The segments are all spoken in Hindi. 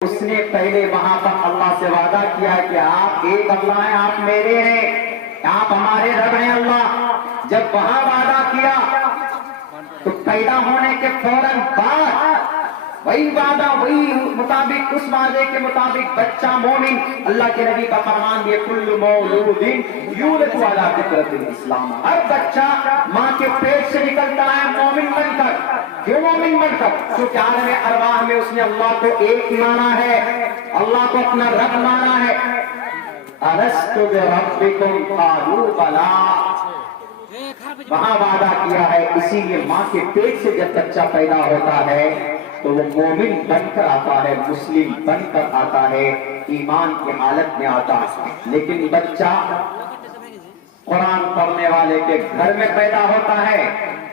उसने पहले वहां पर अल्लाह से वादा किया है कि आप एक अल्लाह हैं, आप मेरे हैं, आप हमारे रब हैं अल्लाह। जब वहां वादा किया तो पैदा होने के फौरन बाद वही वादा, वही मुताबिक, उस वादे के मुताबिक बच्चा मोमिन, अल्लाह के नबी का फरमान दिए कुल्लु मौलूदिन यूलदु अला फितरतिल इस्लाम। हर बच्चा मां के पेट से निकलता है मोमिन बनकर। क्यों मोमिन बनकर? क्योंकि आलम अरवाह में उसने अल्लाह को एक माना है, अल्लाह को अपना रब माना है। अलस्तु बिरब्बिकुम क़ालू बला, वहां वादा किया है। इसीलिए मां के पेट से जब बच्चा पैदा होता है तो वो मोमिन बनकर आता है, मुस्लिम बनकर आता है, ईमान की हालत में आता है। लेकिन बच्चा कुरान पढ़ने वाले के घर में पैदा होता है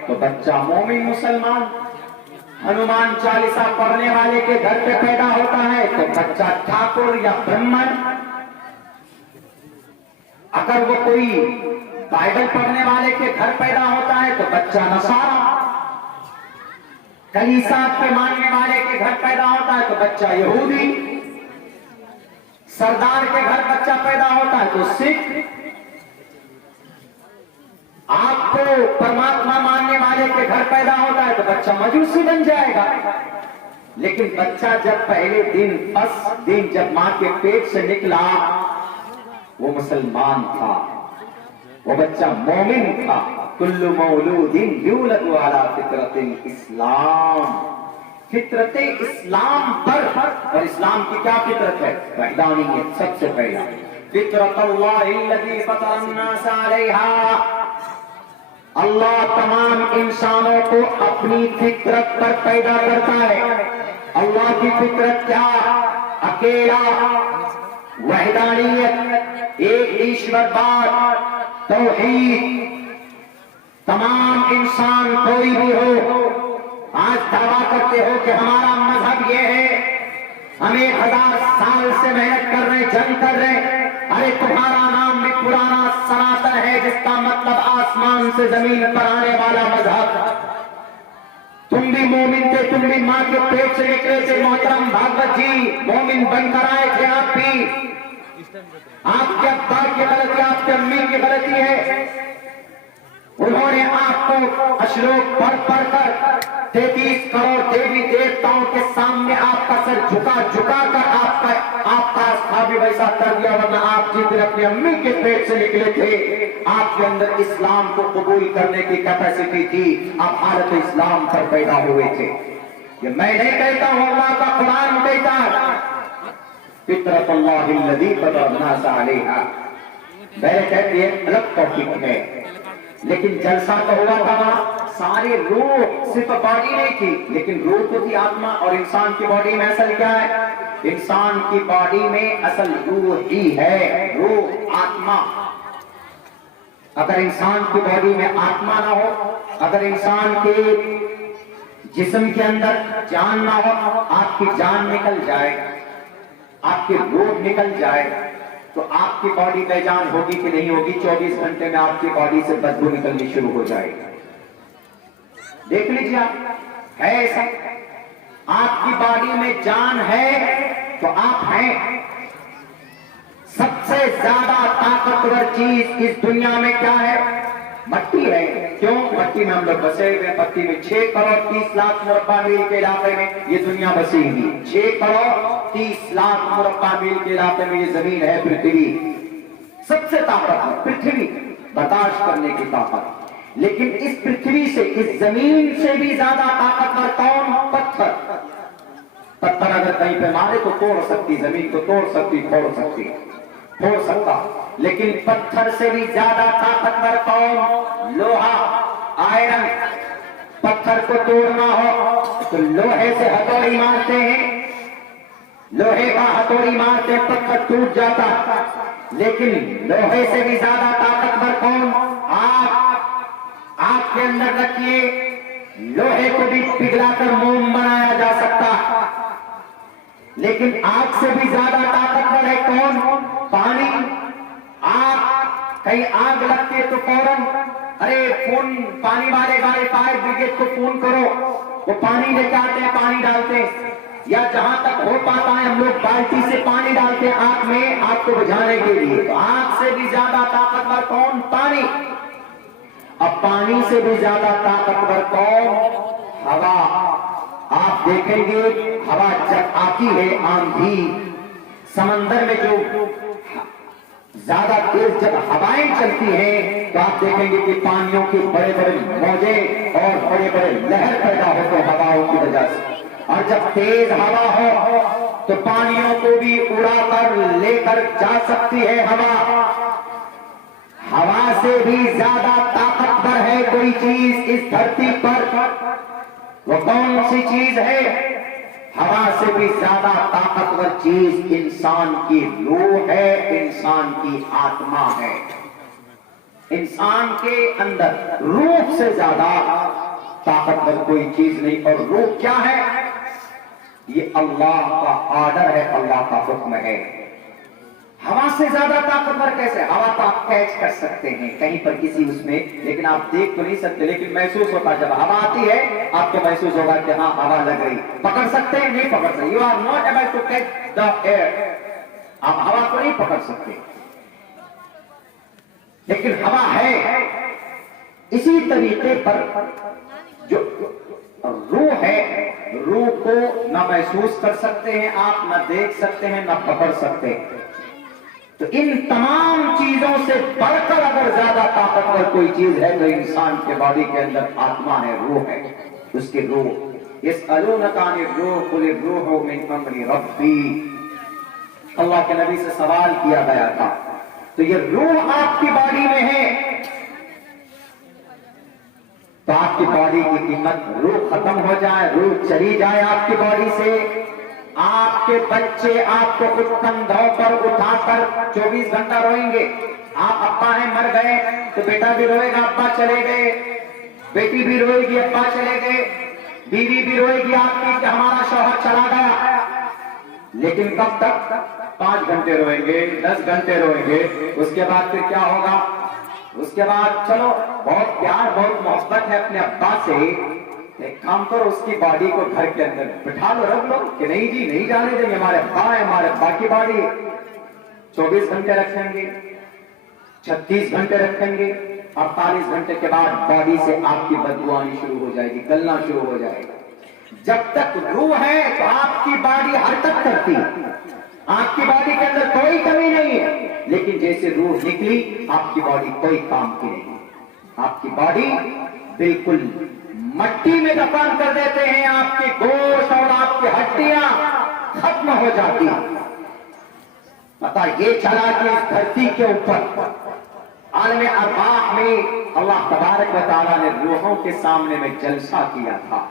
तो बच्चा मोमिन मुसलमान, हनुमान चालीसा पढ़ने वाले के घर पे पैदा होता है तो बच्चा ठाकुर या ब्राह्मण। अगर वो कोई बाइबल पढ़ने वाले के घर पैदा होता है तो बच्चा नसारा, कलीसा के मानने वाले के घर पैदा होता है तो बच्चा यहूदी, सरदार के घर बच्चा पैदा होता है तो सिख। आपको परमात्मा मानने वाले के घर पैदा होता है तो बच्चा मजूसी बन जाएगा। लेकिन बच्चा जब पहले दिन, फर्स्ट दिन जब मां के पेट से निकला वो मुसलमान था, वो बच्चा मोमिन था। कुल्लु मौलूदिन यूलदु अला फितरतिल इस्लाम, फितरत इस्लाम पर। और इस्लाम की क्या फितरत है? वहदानियत। सबसे पहला फितरतल्लाहिल्लज़ी फतरन्नास अलैहा, अल्लाह तमाम इंसानों को अपनी फितरत पर पैदा करता है। अल्लाह की फितरत क्या? अकेला, वहदानियत, एक ईश्वरवाद, तौहीद। तमाम इंसान कोई भी हो, आज दावा करते हो कि हमारा मजहब ये है, हम 1000 साल से मेहनत कर रहे, जंग कर रहे। अरे तुम्हारा नाम भी पुराना सनातन है, जिसका मतलब आसमान से जमीन पर आने वाला मजहब। तुम भी मोमिन थे, तुम भी मां के पेट से निकले थे मोहतरम भागवत जी, मोमिन बनकर आए थे आप भी। आपके अब्बा की गलती, आपके अम्मी की गलती है, उन्होंने आपको अश्लोक पढ़ पढ़कर 33 करोड़ देवी देवताओं के सामने आपका सर झुका झुका कर आपका आस्था भी वैसा कर दिया। वरना आप जिस दिन अपनी अम्मी के पेट से निकले थे, आपके अंदर इस्लाम को कबूल करने की कैपेसिटी थी, आप हालत इस्लाम पर पैदा हुए थे। ये मैं नहीं कहता हूं, अल्लाह का कुरान कहता है फितरतल्लाहिल्लज़ी फतरन्नास अलैहा। मैंने कहती है अलग टॉपिक है, लेकिन जलसा तो हुआ था वहां। सारी रूह, सिर्फ बॉडी नहीं थी, लेकिन रूह तो थी, आत्मा। और इंसान की बॉडी में असल क्या है? इंसान की बॉडी में असल रूह ही है, रूह, आत्मा। अगर इंसान की बॉडी में आत्मा ना हो, अगर इंसान के जिस्म के अंदर जान ना हो, आपकी जान निकल जाए, आपकी रूह निकल जाए, तो आपकी बॉडी बेजान होगी कि नहीं होगी? 24 घंटे में आपकी बॉडी से बदबू निकलनी शुरू हो जाएगी। देख लीजिए आप, है ऐसा? आपकी बॉडी में जान है तो आप हैं। सबसे ज्यादा ताकतवर चीज इस दुनिया में क्या है? मट्टी है। क्यों? मट्टी में हम लोग बसे हुए। पत्ती में 6 करोड़ 30 लाख मुरब्बा मील के इलाके में ये दुनिया बसी हुई। 6 करोड़ 30 लाख मुरब्बा मील के इलाके में ये जमीन है, पृथ्वी। सबसे ताकतवर पृथ्वी, बर्दाश्त करने की ताकत। लेकिन इस पृथ्वी से, इस जमीन से भी ज्यादा ताकतवर कौन? पत्थर। पत्थर अगर कहीं पे मारे तो तोड़ सकती, जमीन को तोड़ सकती, फोड़ सकती, फोड़ सकता। लेकिन पत्थर से भी ज्यादा ताकतवर कौन? लोहा, आयरन। पत्थर को तोड़ना हो तो लोहे से हथौड़ी मारते हैं, लोहे का हथौड़ी मारते, पत्थर टूट जाता। लेकिन लोहे से भी ज्यादा ताकतवर कौन? आग। आग के अंदर रखिए, लोहे को भी पिघलाकर मोम बनाया जा सकता। लेकिन आग से भी ज्यादा ताकतवर है कौन? पानी। आग, कहीं आग लगती है तो फौरन अरे फोन, पानी वाले गाड़ी, फायर ब्रिगेड को फोन करो, वो पानी लेके आते हैं, पानी डालते हैं। या जहां तक हो पाता है हम लोग बाल्टी से पानी डालते हैं आग में, आग को बुझाने के लिए। तो आग से भी ज्यादा ताकतवर कौन? पानी। अब पानी से भी ज्यादा ताकतवर कौन? हवा। आप देखेंगे हवा जब आती है, आंधी, समंदर में जो ज्यादा तेज जब हवाएं चलती हैं तो आप देखेंगे कि पानियों के बड़े बड़े मौजे और बड़े बड़े लहर पैदा होते हैं हवाओं की वजह से। और जब तेज हवा हो तो पानियों को भी उड़ाकर लेकर जा सकती है हवा। हवा से भी ज्यादा ताकतवर है कोई चीज इस धरती पर, वो कौन सी चीज है? हवा से भी ज्यादा ताकतवर चीज इंसान की रूह है, इंसान की आत्मा है। इंसान के अंदर रूह से ज्यादा ताकतवर कोई चीज नहीं। और रूह क्या है? ये अल्लाह का आर्डर है, अल्लाह का हुक्म है। हवा से ज्यादा ताकतवर कैसे? हवा तो आप कैच कर सकते हैं कहीं पर किसी उसमें, लेकिन आप देख तो नहीं सकते, लेकिन महसूस होता है। जब हवा आती है आपको महसूस होगा कि हाँ हवा लग रही। पकड़ सकते हैं? नहीं पकड़ सकते। You are not able to catch the air. आप हवा को नहीं पकड़ सकते, लेकिन हवा है। इसी तरीके पर जो रूह है, रूह को न महसूस कर सकते हैं आप, न देख सकते हैं, न पकड़ सकते हैं। तो इन तमाम चीजों से बढ़कर अगर ज्यादा ताकतवर कोई चीज है तो इंसान के बॉडी के अंदर आत्मा है, रूह है, उसकी रूह। इस अलूनकान रूह कुल रूह मिन अम्री रब्बी, अल्लाह के नबी से सवाल किया गया था। तो ये रूह आपकी बॉडी में है तो आपकी बॉडी की कीमत, रूह खत्म हो जाए, रूह चली जाए आपकी बॉडी से, आपके बच्चे आपको कुछ कंधों पर उठाकर 24 घंटा रोएंगे। आप अब्बा हैं मर गए तो बेटा भी रोएगा अब्बा चले गए, बेटी भी रोएगी अब्बा चले गए, बीवी भी रोएगी आपकी कि हमारा शौहर चला गया। लेकिन कब तक? 5 घंटे रोएंगे, 10 घंटे रोएंगे। उसके बाद फिर क्या होगा? उसके बाद चलो बहुत प्यार बहुत मोहब्बत है अपने अब्बा से, एक काम करो उसकी बॉडी को घर के अंदर बिठा लो, रख लो कि नहीं जी नहीं जाने देंगे, हमारे अब्बा है, हमारे अब्बा की बॉडी 24 घंटे रखेंगे, 36 घंटे रखेंगे, 48 घंटे के बाद बॉडी से आपकी बदबू आनी शुरू हो जाएगी, गलना शुरू हो जाएगा। जब तक रूह है तो आपकी बॉडी हरकत करती है, आपकी बॉडी के अंदर कोई कमी नहीं है। लेकिन जैसे रूह निकली आपकी बॉडी कोई काम की नहीं, आपकी बॉडी बिल्कुल मट्टी में दफन कर देते हैं, आपके गोश्त और आपकी हड्डियां खत्म हो जाती। पता ये चला कि इस धरती के ऊपर आलम अरवाह में अल्लाह तबारक व तआला ने रूहों के सामने में जलसा किया था।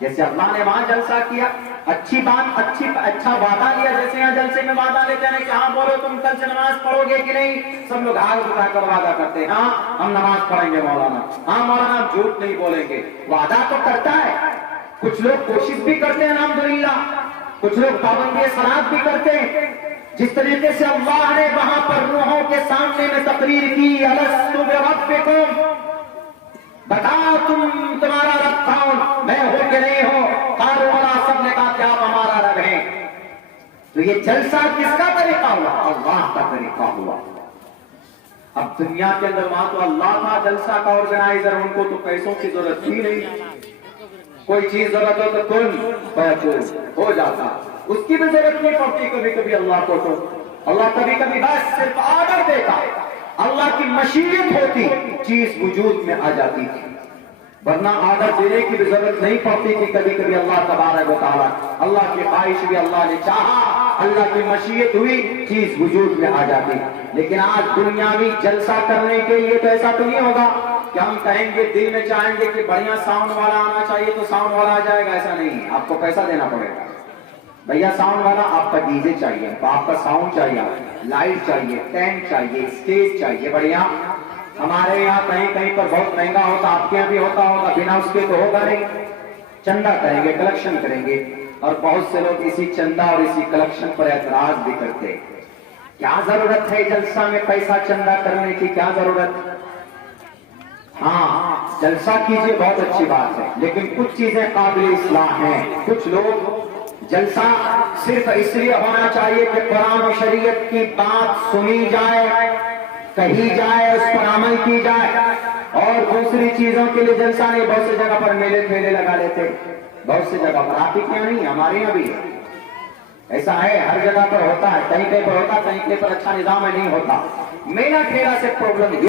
जैसे अल्लाह ने वहां जलसा किया, अच्छी बात, अच्छा वादा लिया। जैसे यहाँ जलसे में वादा लेते हैं कि हाँ बोलो तुम कल से नमाज पढ़ोगे कि नहीं, सब लोग हाथ उठाकर वादा करते हैं हाँ हम नमाज पढ़ेंगे मौलाना, हाँ मौलाना झूठ नहीं बोलेंगे। वादा तो करता है, कुछ लोग कोशिश भी करते हैं अल्हम्दुलिल्लाह, कुछ लोग पाबंदी सलात भी करते हैं। जिस तरीके से अल्लाह ने वहां पर रूहों के सामने में तकरीर की, अलस्तु बिरब्बिकुम, बताओ तुम्हारा रब कौन, मैं हो कि नहीं हो? कालू बला, सबने कहा कि आप हमारा रब है। तो ये जलसा किसका तरीका हुआ? अल्लाह का तरीका हुआ। अब दुनिया के अंदर वहां तो अल्लाह था जलसा का ऑर्गेनाइजर, उनको तो पैसों की जरूरत ही नहीं, कोई चीज जरूरत हो तो कुन हो जाता, उसकी भी जरूरत नहीं पड़ती कभी कभी अल्लाह को। तो अल्लाह कभी कभी बस सिर्फ ऑर्डर देता, अल्लाह की मशीयत होती चीज वजूद में आ जाती थी, वरना ऑर्डर देने की भी जरूरत नहीं पड़ती थी। कभी कभी अल्लाह तबारक व तआला, अल्लाह की ख्वाहिश भी, अल्लाह ने चाहा, अल्लाह की मशीयत हुई, चीज वजूद में आ जाती। लेकिन आज दुनियावी जलसा करने के लिए तो ऐसा तो नहीं होगा कि हम कहेंगे दिल में चाहेंगे कि बढ़िया साउंड वाला आना चाहिए तो साउंड वाला आ जाएगा, ऐसा नहीं है। आपको पैसा देना पड़ेगा, भैया साउंड वाला आपका डीजे चाहिए तो आपका साउंड चाहिए, लाइट चाहिए, टेंट चाहिए, स्टेज चाहिए बढ़िया। हमारे यहाँ कहीं कहीं पर बहुत महंगा होता, आपके यहाँ भी होता होगा, बिना उसके तो होगा नहीं। चंदा करेंगे, कलेक्शन करेंगे, और बहुत से लोग इसी चंदा और इसी कलेक्शन पर एतराज भी करते हैं। क्या जरूरत है जलसा में पैसा चंदा करने की, क्या जरूरत? हाँ जलसा कीजिए, बहुत अच्छी बात है, लेकिन कुछ चीजें काबिल इस्लाह हैं। कुछ लोग जलसा सिर्फ इसलिए होना चाहिए कि कुरान और शरीयत की बात सुनी जाए, कही जाए, उस पर अमल की जाए। और दूसरी चीजों के लिए जलसा नहीं। बहुत सी जगह पर मेले ठेले लगा लेते, बहुत सी जगह पर। आपके क्या नहीं, हमारे यहाँ भी है, ऐसा है, हर जगह पर होता है। कहीं कहीं पर होता, कहीं कहीं पर अच्छा निजाम नहीं होता। मेला ठेला से प्रॉब्लम